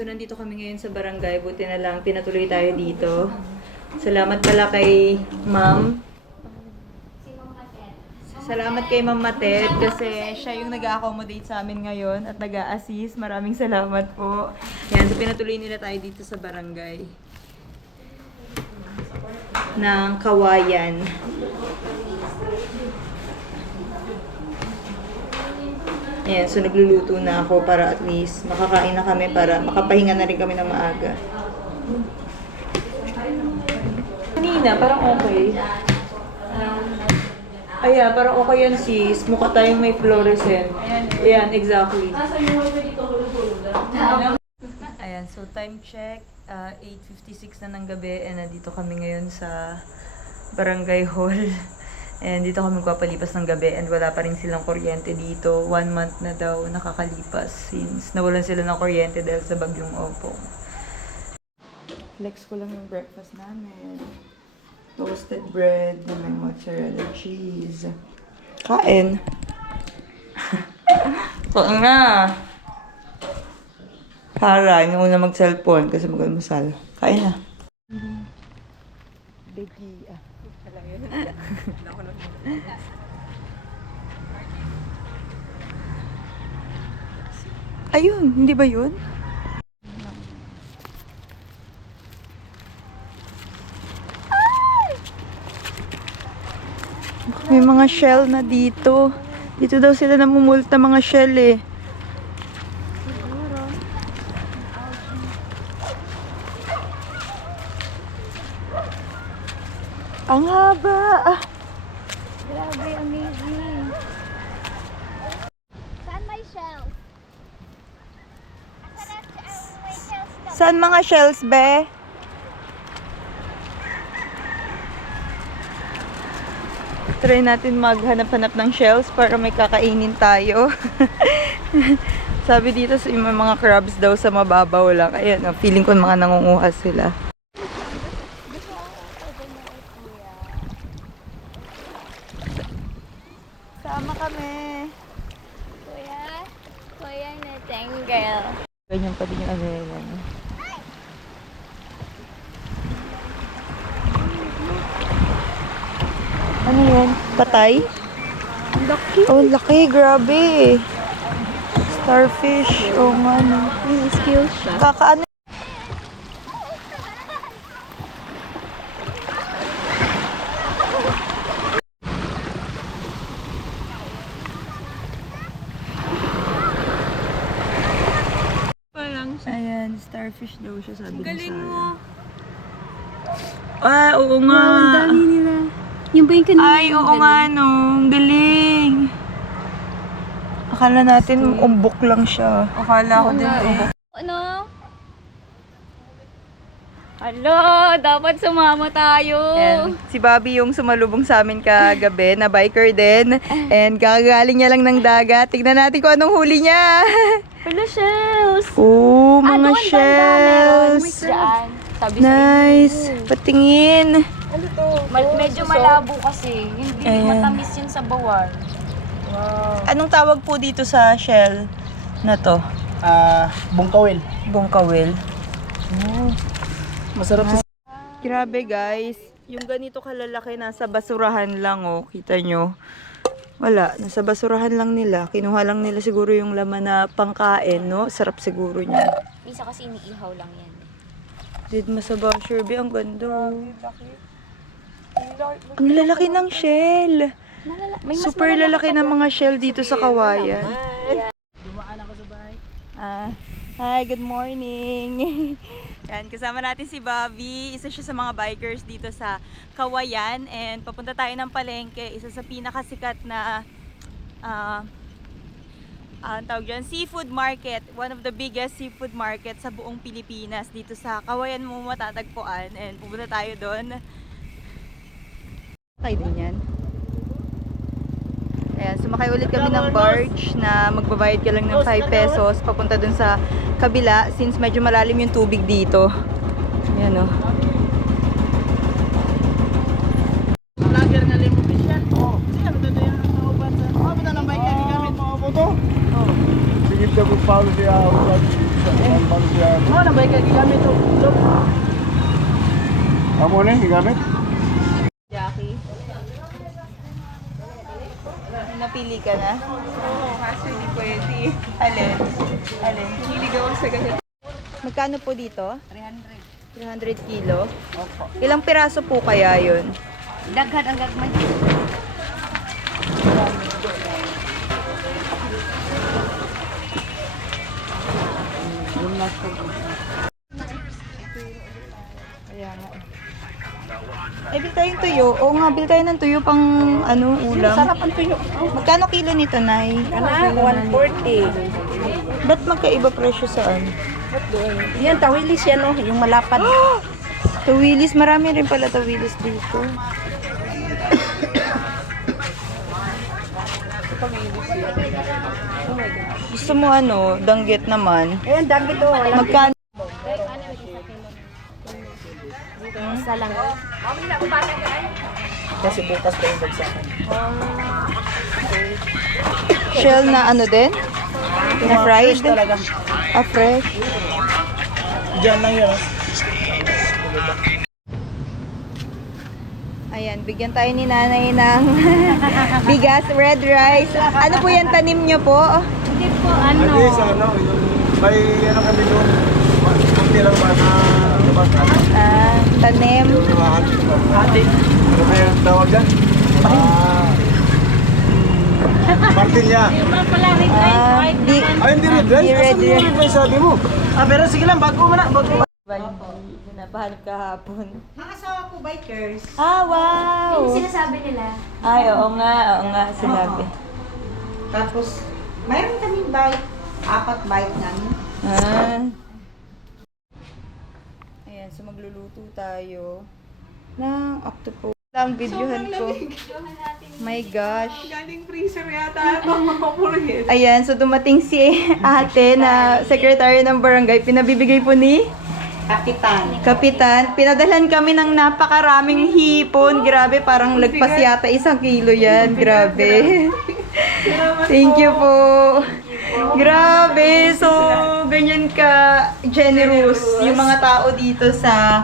So, nandito kami ngayon sa barangay. Buti na lang, pinatuloy tayo dito. Salamat pala kay Ma'am. Salamat kay Ma'am Matet kasi siya yung nag-accommodate sa amin ngayon at nag-a-assist. Maraming salamat po. Yan, so pinatuloy nila tayo dito sa barangay ng Kawayan. Ayan, so nagluluto na ako para at least makakain na kami para makapahinga na rin kami ng maaga. Kanina, parang okay. Ayan, parang okay yan sis. Mukha tayong may fluorescent. Ayan, exactly. Ayan, so time check. 8:56 na ng gabi and nandito kami ngayon sa barangay hall. And dito kami magpapalipas ng gabi and wala pa rin silang kuryente dito. 1 month na daw nakakalipas since nawalan sila ng kuryente dahil sa bagyong Opong. Flex ko lang yung breakfast namin. Toasted bread na may mozzarella cheese. Kain. Kain na. Para, yung una mag-cellphone kasi mag-almusal. Kain na. Becky, ayun, hindi ba yun? May mga shell na dito. Dito daw sila namumulta mga shell eh. Ang haba! Grabe, amazing. Saan may shells? May shells daw. Saan mga shells, be? Try natin maghanap-hanap ng shells para may kakainin tayo. Sabi dito may mga crabs daw sa mababaw lang. Ayan, feeling ko mga nangunguha sila. Sama kami. Kuya na tangle. Ganyan pa din yung ano yan. Ano yan? Patay? Ang laki. Oh, laki. Grabe. Starfish. Oh, ano. May skills siya. Kakaano. Ayan, starfish daw siya sabi niya. Galing mo. Ah, oo nga. Wow, ang dami nila. Yung ba yung kanina? Ay, oo nga no. Ang galing. Akala natin umbok lang siya. Akala ko din umbok. Ano? Alo, dapat sumama tayo. And si Bobby yung sumalubong sa amin kagabi na biker din. And kakagaling niya lang ng dagat. Tignan natin kung anong huli niya. Pala shells. Oh, mga doon, shells. Diyan. Sabi Nice. Patingin. Ano to? Medyo malabo kasi. Hindi Ayan. matamis yun sa bawal. Wow. Anong tawag po dito sa shell na to? Bungkawil. Bongkawil. Oh. Masarap sa... Grabe guys. Yung ganito kalalaki nasa basurahan lang oh. Kita nyo. Wala. Nasa basurahan lang nila. Kinuha lang nila siguro yung laman na pangkain, no? Sarap siguro niya. Minsan kasi iniihaw lang yan. Did masaba, Sherby. Ang ganda. Ang lalaki ng shell. May mas Super lalaki ng mga shell dito sa Kawayan. Dumaan ako sa bahay. Hi, good morning. Yan, kasama natin si Bobby. Isa siya sa mga bikers dito sa Kawayan. And papunta tayo ng palengke. Isa sa pinakasikat na tawag dyan, seafood market. One of the biggest seafood market sa buong Pilipinas. Dito sa Kawayan mo matatagpuan. And pupunta tayo doon. Kayo din yan. Ayan, sumakay ulit kami ng barge na magbabayad ka lang ng 5 pesos papunta dun sa kabila since medyo malalim yung tubig dito. Ayan o. Vlogger nga rin mo yan. Oo. Siya, ito na yung nauban sa... Oo, ito ng bike kami gamit. Oo, po to. Oo. Sige, ito kung paano siya uban. Paano siya... Amo na gamit. Jackie. Napili ka na? Oo, kaso hindi pwede. Alin? Alin? Hilig ako sa ganito. Magkano po dito? 300. 300 kilo? Opo. Ilang piraso po kaya yun? Daghan ang gagmay. Kaya nga. Bil tayong tuyo. Oo nga, bil tayo ng tuyo pang ano, ulam. Sarap ang tuyo. Magkano kilo nito, Nay? Kana, 140. Ba't magkaiba presyo saan? Yan, tawilis yan oh, yung malapad. Tawilis, marami rin pala tawilis dito. Gusto mo ano, danggit naman? Ayan, dami to. Magkano? Isa lang. Kasi bukas pa yung bagsakan. Shell na ano din? Na fried? Talaga. Ah, fresh. Diyan lang yun. Ayan, bigyan tayo ni nanay ng bigas, red rice. Ano po yan, tanim nyo po? Hindi po, ano. Hindi sa ano, yung may ano kami doon. Kunti lang ba na lumasan. Ah, tanim. Yung hati. Ano ba yung tawag dyan? Martin niya. Ah, di, Ay, hindi red rice. Hindi red Asan yung rice. red rice sabi mo? Ah, pero sige lang, bago mo na. Bago. Nabahanap kahapon. Mga asawa ko, bikers. Ah, wow! Yung sinasabi nila. Ay, oo nga, sinabi. Tapos, mayroon kaming bike. 4 bike namin. Ah. Ayan, so magluluto tayo ng octopus. Lang videohan ko. My gosh. Galing freezer yata ako. Ayan, so dumating si ate na secretary ng barangay. Pinabibigay po ni Kapitan. Kapitan. Pinadalhan kami ng napakaraming hipon. Grabe, parang lagpas yata 1 kilo yan. Grabe. Thank you po. Grabe. So, ganyan ka generous yung mga tao dito sa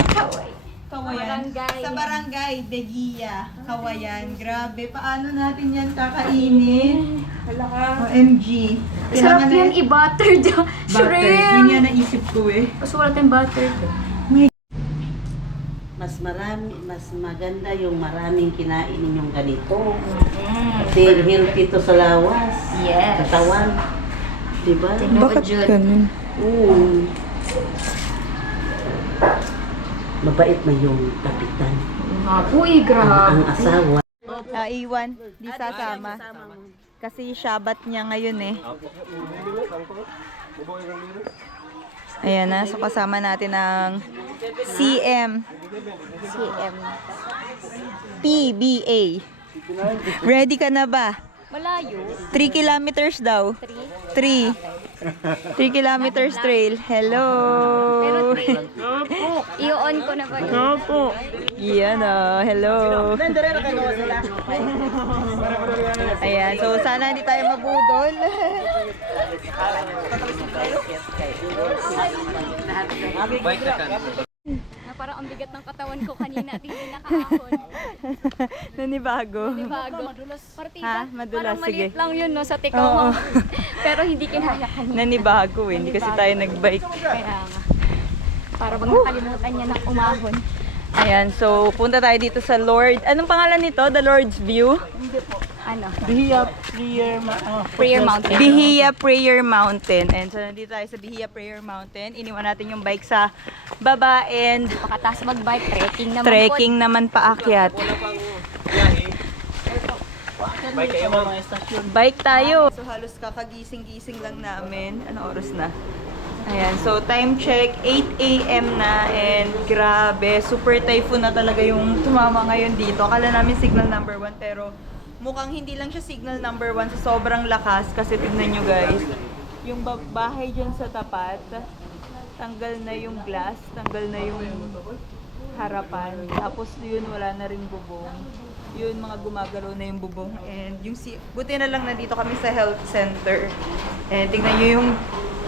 Kawayan. Barangay. Sa barangay, Degia, Kawayan. Grabe, paano natin yan kakainin? OMG. Sarap yan i-butter dyan. Butter. Yun Shrimp. yan naisip ko eh. Kasi wala tayong butter. Mas maganda yung maraming kinain ninyong ganito. Kasi healthy to sa lawas. Yes. Katawan. Diba? Bakit ganun? Mabait na yung kapitan. Uy, grabe. Ang asawa. Iwan, di sasama. Kasi Shabat niya ngayon eh. Ayan na, so kasama natin ang CM. PBA. Ready ka na ba? Malayo. 3 kilometers daw. 3 kilometers trail. Hello. Pero i-on ko na ba? Opo. Yan o. Hello. Ayan. So, sana hindi tayo mabudol. Na parang ang bigat ng katawan ko kanina at hindi nakahon. Nanibago. Bago. Partida. Ha? Madulas, Parang maliit sige. lang yun no, sa Oo. tikaw. Pero hindi kinaya kanina. Nanibago eh. Hindi kasi tayo nagbike. Kaya nga. Para bang nakalimutan niya ng umahon. Ayan. So, punta tayo dito sa Lord. Anong pangalan nito? The Lord's View? Ano? Bahia, Prayer Mountain. Bihia Prayer Mountain. And so, nandito tayo sa Bihia Prayer Mountain. Iniwan natin yung bike sa baba and Pakataas mag-bike, trekking naman trekking naman paakyat. Bike kayo mga estasyon. Bike tayo. So, halos kakagising-gising lang namin. Ano oras na? Ayan. So, time check, 8 a.m. na. And grabe, super typhoon na talaga yung tumama ngayon dito. Akala namin signal number 1 pero mukhang hindi lang siya signal number 1 sa sobrang lakas. Kasi tignan nyo guys, yung bahay dyan sa tapat, tanggal na yung glass, tanggal na yung harapan. Tapos yun, wala na rin bubong. Yun, mga gumagalaw na yung bubong. And yung buti na lang nandito kami sa health center. And tingnan nyo yung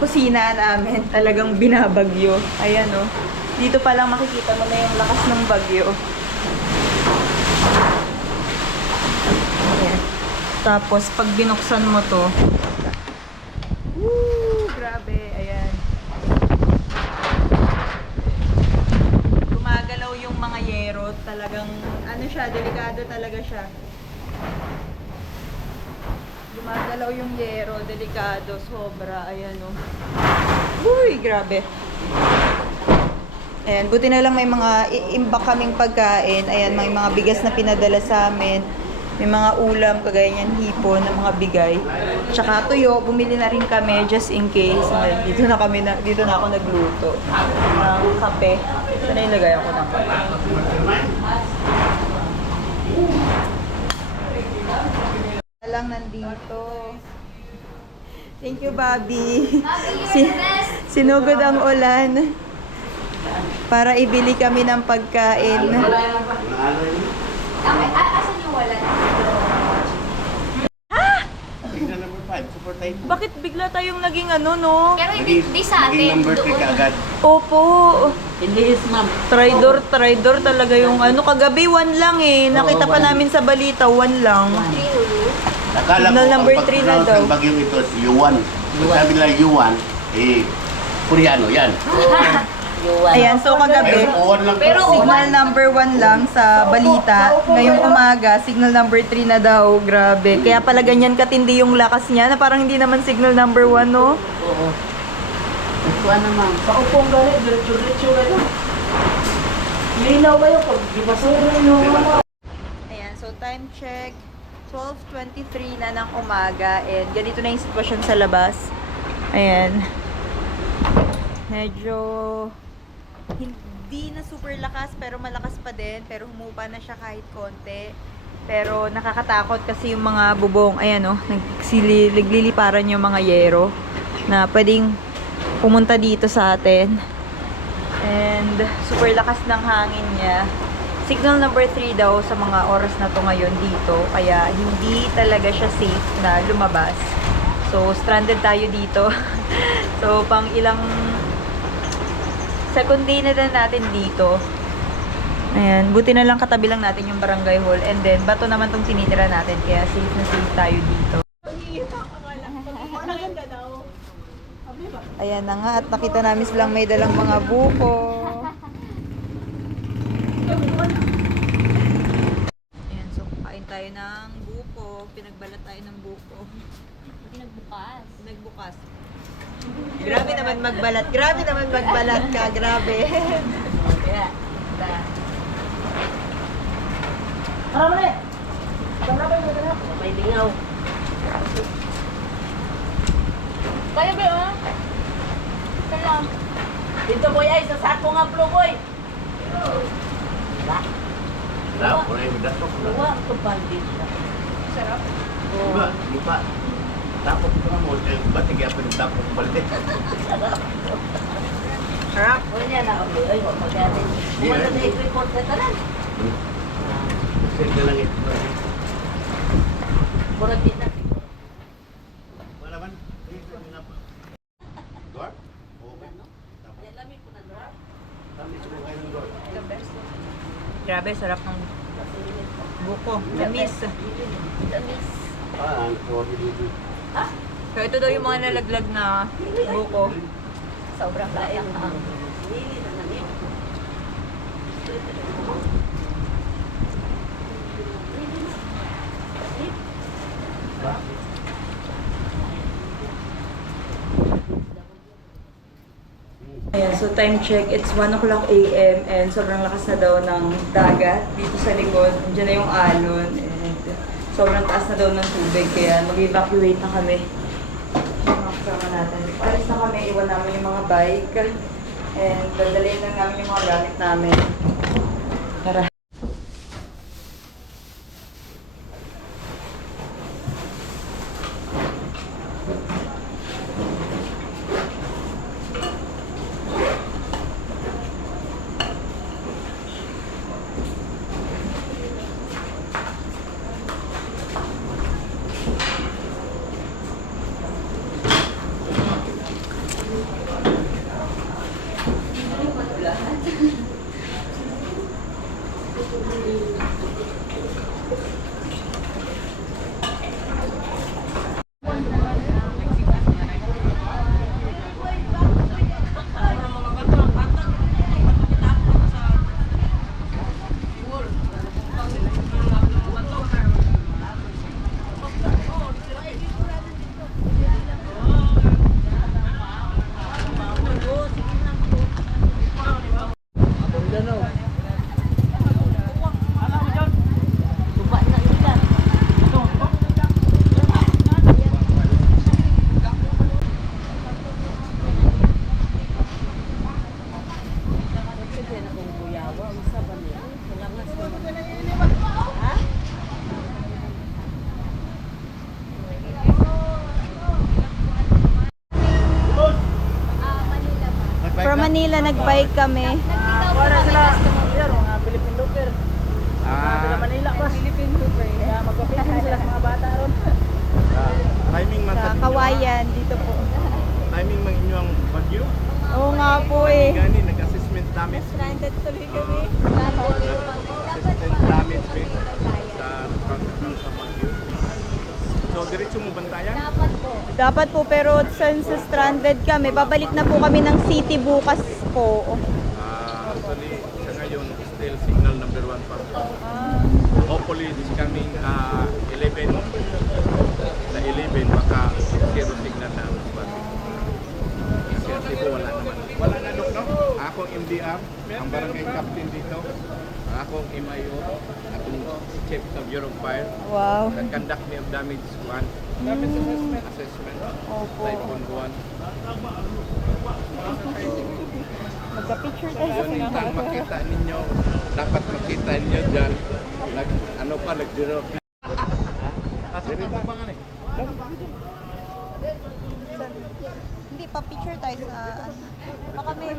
kusina namin, talagang binabagyo. Ayan oh. Dito pa lang makikita mo na yung lakas ng bagyo. Ayan. Tapos, pag binuksan mo to, woo, grabe, ayan. Gumagalaw yung mga yero, talagang, ano siya, delikado talaga siya. Gumagalaw yung yero, delikado, sobra, ayan o. Uy, grabe. Ayan, buti na lang may mga iimbak kaming pagkain. Ayan, may mga bigas na pinadala sa amin. May mga ulam, kagaya niyan, hipon, ng mga bigay. Tsaka tuyo, bumili na rin kami just in case. Dito na ako nagluto ng kape. Sana ilagay ako ng kape. Lang nandito. Thank you, Bobby. Sinugod ang ulan para ibili kami ng pagkain. Asan yung wala? Tingnan number 5, super tight. Bakit bigla tayong naging ano, no? Pero hindi sa atin. Naging number 3 ka agad. Opo. Hindi is ma'am. Tridor talaga yung ano. Kagabi, 1 lang eh. Nakita pa namin sa balita, 1 lang. Akala Signal ko, number ang 3 na pag-pronounce daw. ng bagyong ito is Yuan. Pag sabi nila Yuan, eh, Koreano yan. Ayan, so kagabi, Pero Uwan lang Pero po. signal number 1 lang sa balita. Ngayong umaga, signal number 3 na daw. Grabe. Kaya pala ganyan katindi yung lakas niya na parang hindi naman signal number 1, no? Oo. Ito na ma'am. Sa upong galit, diretso kayo. Linaw kayo pag di ba sa Ayan, so time check. 12:23 na ng umaga. And ganito na yung sitwasyon sa labas. Ayan. Medyo hindi na super lakas pero malakas pa din. Pero humupa na siya kahit konti. Pero nakakatakot kasi yung mga bubong. Ayan o, nagliliparan yung mga yero na pwedeng pumunta dito sa atin. And super lakas ng hangin niya. Signal number 3 daw sa mga oras na to ngayon dito. Kaya hindi talaga siya safe na lumabas. So, stranded tayo dito. So, pang ilang second day na lang natin dito. Ayan, buti na lang katabi lang natin yung barangay hall. And then, bato naman tong tinitira natin. Kaya safe na safe tayo dito. Ayan na nga. At nakita namin silang may dalang mga buko. Ayan, so kain tayo ng buko. Pinagbalat tayo ng buko. Pinagbukas. Nagbukas. Grabe naman magbalat. Grabe naman magbalat ka. Grabe. Kaya, Tara mo na. Tara mo na. may lingaw. Kaya ba ah? Salam. Dito boy ay, sa sako nga bro boy. Wala, wala yung datok. Luwa ang bandit siya. Sarap. Diba, lupa. Tapos ko na mo, ba't hindi ako yung tapos balik? Sarap. O niya na, okay. Ay, huwag magaling. Kumanda na i-report ka tanan. Sige lang ito. Murag kita. Wala man. Door? Okay. Yan lamig ko na doon. Tama ito mo kayo ng door. Grabe, sarap ng buko. Tamis. Tamis. Ang sorry dito. So, ito daw yung mga nalaglag na buko. Sobrang lain. Nili na namin. Ayan, so time check, it's 1 o'clock a.m. and sobrang lakas na daw ng dagat dito sa likod. Diyan na yung alon and sobrang taas na daw ng tubig kaya mag-evacuate na kami. Mga kasama natin. Alis na kami, iwan namin yung mga bike and dadalhin lang namin yung mga gamit namin. Tara. From Manila, nag-bike kami. Wala sila. Yan, mga Philippine Looper. Sila Manila pa. Philippine Looper. Kaya magpapilipin sila sa mga bata ron. Timing man Sa Kawayan, dito po. timing man inyong bagyo. Oo nga po eh. Gani nag-assessment damage. Stranded tuloy kami. Assessment damage sa pagkakang sa bagyo. So diretso mo bantayan? Dapat po, pero since stranded kami, babalik na po kami ng city bukas po. Actually, sa ngayon, still signal number 1 pa. Hopefully, this coming 11, sa 11, baka zero signal na. Kasi po, wala naman. Wala na, Dok, no? Akong MDR, ang barangay captain dito. Akong MIO, akong chief of Bureau of Fire. Wow. Nag-conduct me of damage 1. Damage assessment. Opo. Typhoon 1. Magka-picture tayo. Yun yung makita ninyo, dapat makita ninyo dyan, ano pa, nag-zero. Hindi pa picture tayo sa baka may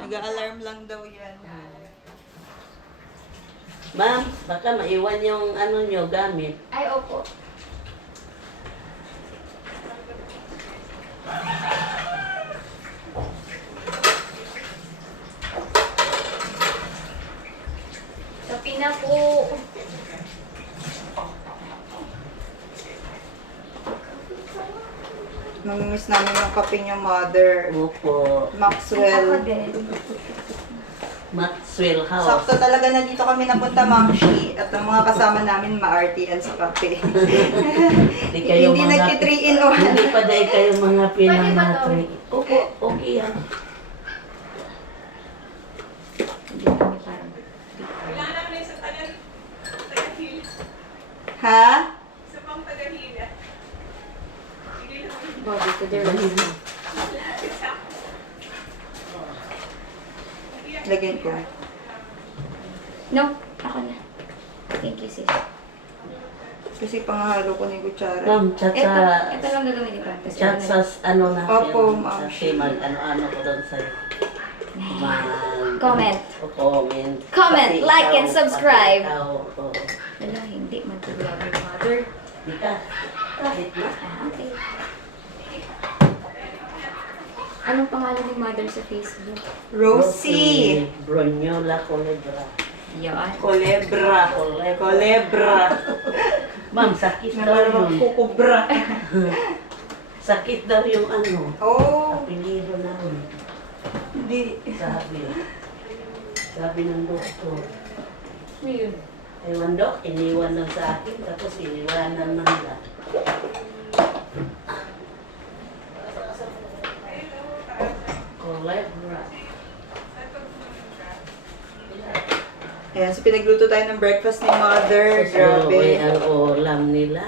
Nag-alarm lang daw yan. Ma'am, baka maiwan yung ano nyo gamit. Ay, opo. Sa pina po. Namimiss namin yung kape niyo, mother. Opo. Maxwell. Maxwell House. Sakto talaga na dito kami napunta, Ma'am Shi. At ang mga kasama namin, ma-RTN sa kape. Hindi kayo Hindi mga... nagki-3 in 1. Hindi pa dahil kayo mga pinangatri. Opo, okay yan. Ha? Bobby, to their Lagyan ko. No, ako na. Thank you, sis. Kasi pangahalo ko ni kutsara. Ma'am, chat Ito, sa... ito lang gagawin ni Practice. Chat sa ano na. Opo, ma'am. Kasi mag-ano-ano ko doon sa'yo. Mag... Comment. Comment. Comment, Pati like, ikaw, and subscribe. pati ikaw, oo. Wala, hindi. Mag-vlog your mother. Di ka. Kahit na. Ah, okay. Anong pangalan ni mother sa Facebook? Rosie. Bronyola Colebra. Yan. Colebra. Colebra. Ma'am, sakit daw Naman yun. kukubra. Sakit daw yung ano. Oh. Apelido namin. Hindi. Sabi ng doktor. Ano yun? Ewan dok, iniwan lang sa akin, tapos iniwanan na nila. Colebra. Ayan, so pinagluto tayo ng breakfast ni mother. Grabe. Ang ulam nila.